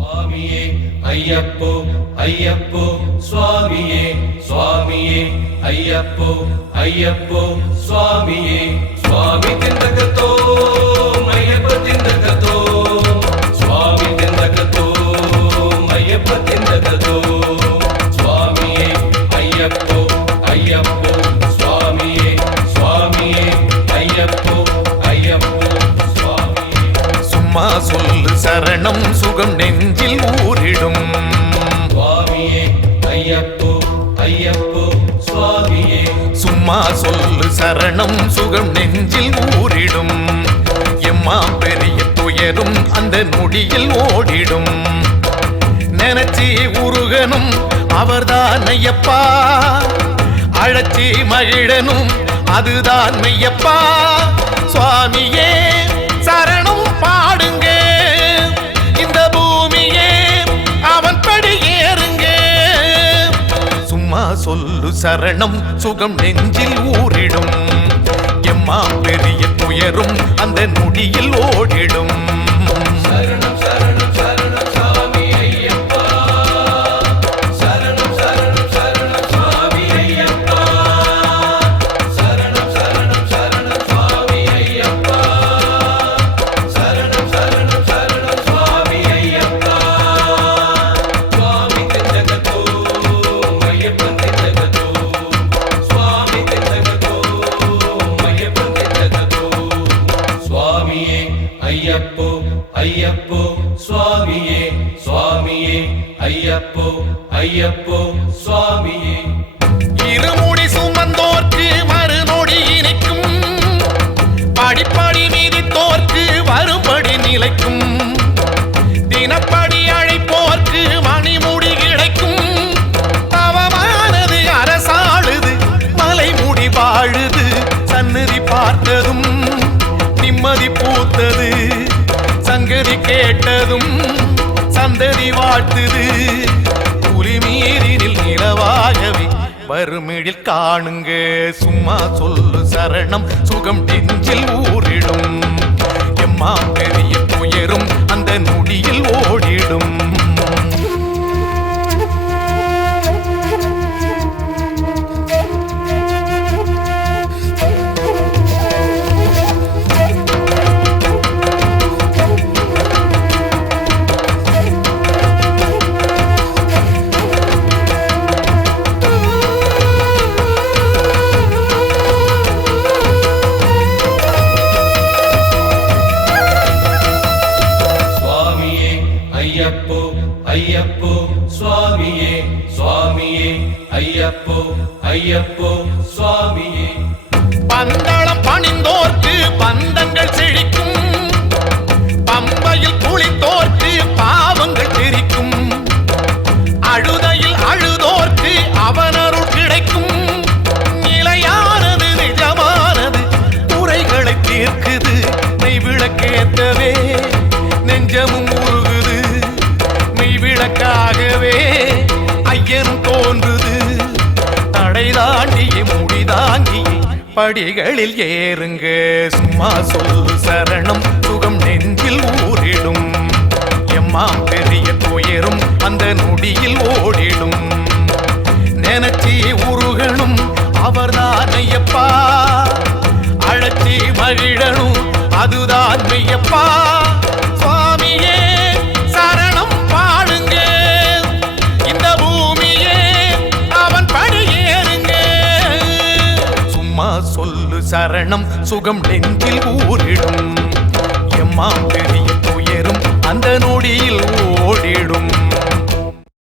சுவாமியே ஐயப்போ ஐயப்போ சுவாமியே சுவாமியே ஐயப்போ ஐயப்போ சுவாமியே சுவாமி திண்டகத்தோ ஐயப்ப திண்டகத்தோ சுவாமி திண்டகத்தோ ஐயப்ப திண்டகத்தோ சுவாமியே ஐயப்போ ஐயப்போ சுவாமியே சுவாமியே ஐயப்போ ஐயப்போ சுவாமியே சும்மா சொல்லு சரணம் சுகம் நெஞ்சில் ஊரிடும் சுவாமியே ஐயப்போ ஐயப்போ சுவாமியே சும்மா சொல்லு சரணம் சுகம் நெஞ்சில் ஊரிடும் எம்மா பெரிய துயரும் அந்த நொடியில் ஓடிடும் நினைச்சி உருகனும் அவர்தான் ஐயப்பா அழைச்சி மகிழனும் அதுதான் மெய்யப்பா சுவாமியே சரணம் பாடுங்க இந்த பூமியே அவன் படி ஏறுங்க சும்மா சொல்லு சரணம் சுகம் நெஞ்சில் ஊரிடும் எம்மா பெரிய துயரும் அந்த நொடியில் ஓடிடும் சரணம் சரணம் சரணம் சுவாமி ஐயப்பா சரணம் சரணம் சரணம் சுவாமி ஐயப்பா சரணம் சரணம் சரணம் சுவாமி ஐயப்பா சரணம் சரணம் சரணம் சுவாமி ஐயப்பா சுவாமி திண்டகத்தோ ஐயப்பன் திண்டகத்தோ சுவாமி திண்டகத்தோ ஐயப்பன் திண்டகத்தோ சுவாமியே ஐயப்போ ஐயப்போ சுவாமியே சுவாமியே ஐயப்போ ஐயப்போ சுவாமியே இருமுடி சுமந்தோர்க்கு மறுநொடி இணைக்கும் படிப்படி மீதித்தோர்க்கு வரும்படி நிலைக்கும் தினப்படி அழைப்போர்க்கு மணிமுடி கிடைக்கும் தவமானது அரசாளுது மலைமுடி வாழுது சந்நிதி பார்த்ததும் நிம்மதி பூத்தது சங்கதி கேட்டதும் சந்ததி வாழ்த்துது புலிமீறினில் நிலவாகவே வறுமிழில் காணுங்க சும்மா சொல்லு சரணம் சுகம் நெஞ்சில் ஊரிடும் எம்மா பெரிய துயரும் அந்த நொடியில் ஓடிடும் சுவாமியே ஐயப்போ ஐயப்போ சுவாமியே சுவாமியே ஐயப்போ ஐயப்போ சுவாமியே பந்தளம் பணிந்தோர்க்கு பந்தங்கள் செழிக்கும் பம்பையில் குளித்தோர்க்கு பாவங்கள் தெரிக்கும் அழுதையில் அழுதோர்க்கு அவனருள் கிடைக்கும் நிலையானது நிஜமானது குறைகளை தீர்க்குது நெய் விளக்கேத்தவே நெஞ்சமும் உருகுது மெய் விளக்காகவே ஐயனும் தோன்றுது தடை தாண்டிய முடி தாங்கிய படிகளில் ஏறுங்க சும்மா சொல்லு சரணம் சுகம் நெஞ்சில் ஊரிடும் எம்மா பெரிய துயரும் அந்த நொடியில் ஓடிடும் நினைச்சி உருகனும் அவர்தான் ஐயப்பா அழைச்சி மகிழனும் அதுதான் மெய்யப்பா சுவாமியே சரணம் பாடுங்க இந்த பூமியே அவன் படி ஏறுங்க சும்மா சொல்லு சரணம் சுகம் நெஞ்சில் ஊரிடும் எம்மா பெரிய துயரும் அந்த நொடியில் ஓடிடும்